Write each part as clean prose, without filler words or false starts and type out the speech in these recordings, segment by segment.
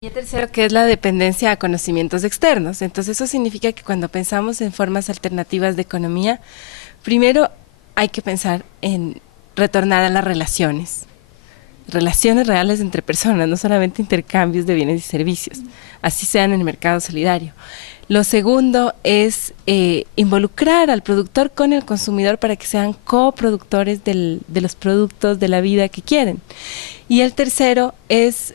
Y el tercero, que es la dependencia a conocimientos externos. Entonces, eso significa que cuando pensamos en formas alternativas de economía, primero hay que pensar en retornar a las relaciones reales entre personas, no solamente intercambios de bienes y servicios, así sea en el mercado solidario. Lo segundo es involucrar al productor con el consumidor para que sean coproductores de los productos de la vida que quieren. Y el tercero es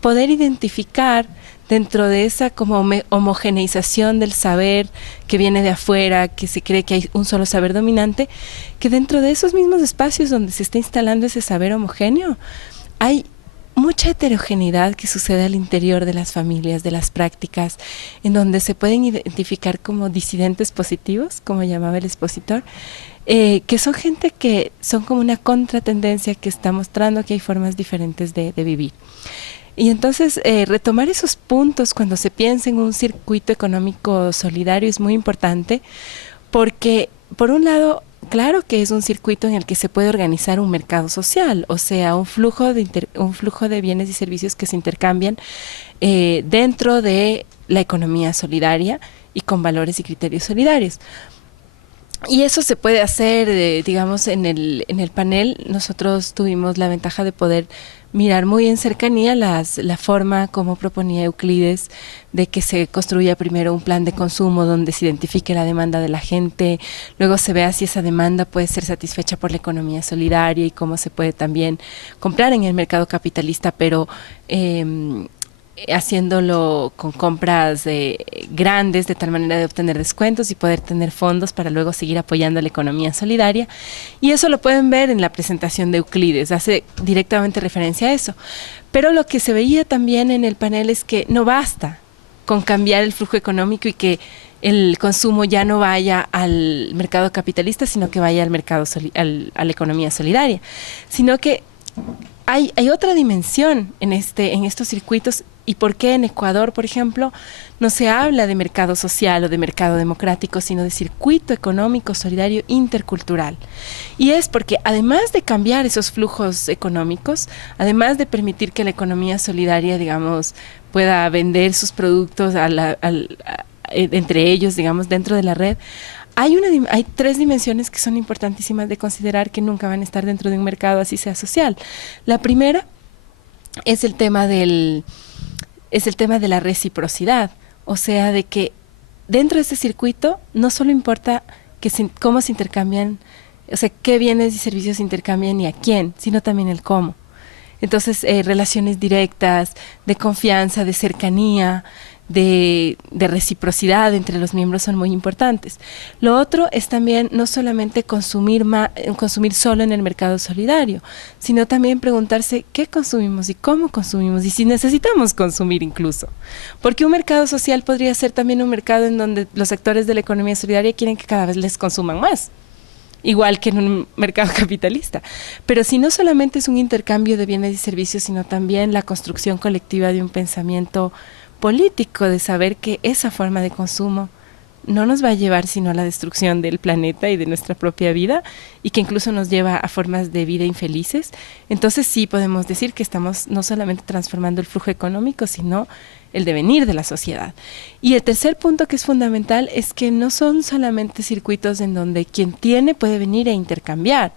poder identificar dentro de esa como homogeneización del saber que viene de afuera, que se cree que hay un solo saber dominante, que dentro de esos mismos espacios donde se está instalando ese saber homogéneo, hay mucha heterogeneidad que sucede al interior de las familias, de las prácticas, en donde se pueden identificar como disidentes positivos, como llamaba el expositor, que son gente que son como una contratendencia que está mostrando que hay formas diferentes de vivir. Y entonces retomar esos puntos cuando se piensa en un circuito económico solidario es muy importante porque, por un lado, claro que es un circuito en el que se puede organizar un mercado social, o sea, un flujo de bienes y servicios que se intercambian dentro de la economía solidaria y con valores y criterios solidarios. Y eso se puede hacer, digamos, en el panel. Nosotros tuvimos la ventaja de poder mirar muy en cercanía la forma como proponía Euclides de que se construya primero un plan de consumo donde se identifique la demanda de la gente, luego se vea si esa demanda puede ser satisfecha por la economía solidaria y cómo se puede también comprar en el mercado capitalista, pero haciéndolo con compras grandes de tal manera de obtener descuentos y poder tener fondos para luego seguir apoyando la economía solidaria. Y eso lo pueden ver en la presentación de Euclides, hace directamente referencia a eso. Pero lo que se veía también en el panel es que no basta con cambiar el flujo económico y que el consumo ya no vaya al mercado capitalista, sino que vaya al mercado a la economía solidaria, sino que hay otra dimensión en estos circuitos. ¿Y por qué en Ecuador, por ejemplo, no se habla de mercado social o de mercado democrático, sino de circuito económico solidario intercultural? Y es porque además de cambiar esos flujos económicos, además de permitir que la economía solidaria, digamos, pueda vender sus productos entre ellos, digamos, dentro de la red, hay tres dimensiones que son importantísimas de considerar que nunca van a estar dentro de un mercado así sea social. La primera es el tema de la reciprocidad, o sea, de que dentro de este circuito no solo importa cómo se intercambian, o sea, qué bienes y servicios se intercambian y a quién, sino también el cómo. Entonces, relaciones directas, de confianza, de cercanía, de reciprocidad entre los miembros son muy importantes. Lo otro es también no solamente consumir solo en el mercado solidario, sino también preguntarse qué consumimos y cómo consumimos y si necesitamos consumir incluso. Porque un mercado social podría ser también un mercado en donde los actores de la economía solidaria quieren que cada vez les consuman más, igual que en un mercado capitalista. Pero si no solamente es un intercambio de bienes y servicios, sino también la construcción colectiva de un pensamiento político, de saber que esa forma de consumo no nos va a llevar sino a la destrucción del planeta y de nuestra propia vida, y que incluso nos lleva a formas de vida infelices, entonces sí podemos decir que estamos no solamente transformando el flujo económico, sino el devenir de la sociedad. Y el tercer punto que es fundamental es que no son solamente circuitos en donde quien tiene puede venir e intercambiar,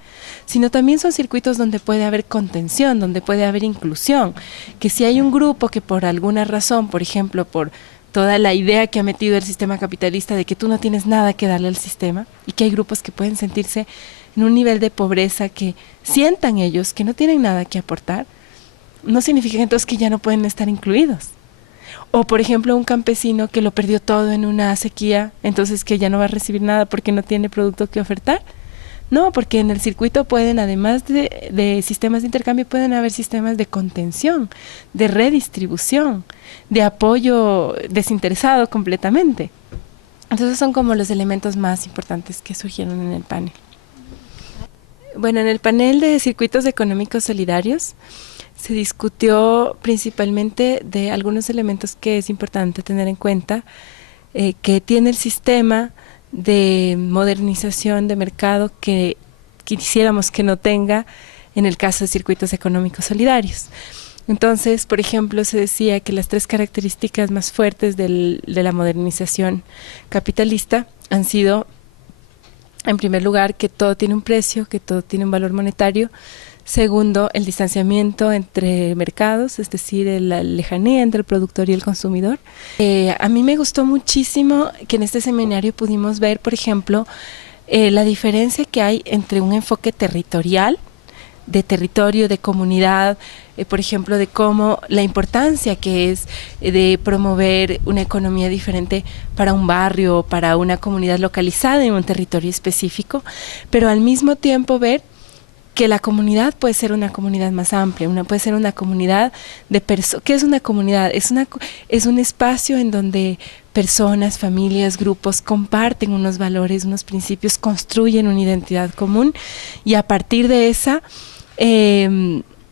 sino también son circuitos donde puede haber contención, donde puede haber inclusión, que si hay un grupo que por alguna razón, por ejemplo, por toda la idea que ha metido el sistema capitalista de que tú no tienes nada que darle al sistema, y que hay grupos que pueden sentirse en un nivel de pobreza que sientan ellos que no tienen nada que aportar, no significa entonces que ya no pueden estar incluidos. O, por ejemplo, un campesino que lo perdió todo en una sequía, entonces que ya no va a recibir nada porque no tiene producto que ofertar. No, porque en el circuito pueden, además de sistemas de intercambio, pueden haber sistemas de contención, de redistribución, de apoyo desinteresado completamente. Entonces son como los elementos más importantes que surgieron en el panel. Bueno, en el panel de circuitos económicos solidarios se discutió principalmente de algunos elementos que es importante tener en cuenta, que tiene el sistema de modernización de mercado que quisiéramos que no tenga en el caso de circuitos económicos solidarios. Entonces, por ejemplo, se decía que las tres características más fuertes de la modernización capitalista han sido, en primer lugar, que todo tiene un precio, que todo tiene un valor monetario. Segundo, el distanciamiento entre mercados, es decir, la lejanía entre el productor y el consumidor. A mí me gustó muchísimo que en este seminario pudimos ver, por ejemplo, la diferencia que hay entre un enfoque territorial, de territorio, de comunidad, por ejemplo, de cómo la importancia que es de promover una economía diferente para un barrio, para una comunidad localizada en un territorio específico, pero al mismo tiempo ver que la comunidad puede ser una comunidad más amplia, puede ser una comunidad de personas. ¿Qué es una comunidad? Es un espacio en donde personas, familias, grupos comparten unos valores, unos principios, construyen una identidad común y a partir de esa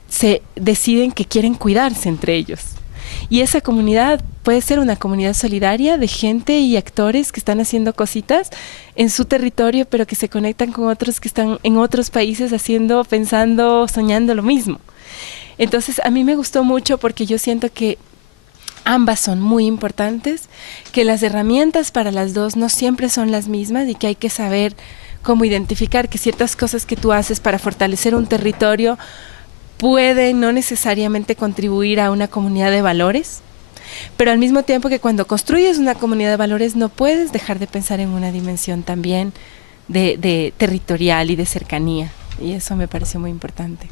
se deciden que quieren cuidarse entre ellos. Y esa comunidad puede ser una comunidad solidaria de gente y actores que están haciendo cositas en su territorio, pero que se conectan con otros que están en otros países haciendo, pensando, soñando lo mismo. Entonces, a mí me gustó mucho porque yo siento que ambas son muy importantes, que las herramientas para las dos no siempre son las mismas y que hay que saber cómo identificar que ciertas cosas que tú haces para fortalecer un territorio pueden no necesariamente contribuir a una comunidad de valores, pero al mismo tiempo que cuando construyes una comunidad de valores no puedes dejar de pensar en una dimensión también de territorial y de cercanía, y eso me pareció muy importante.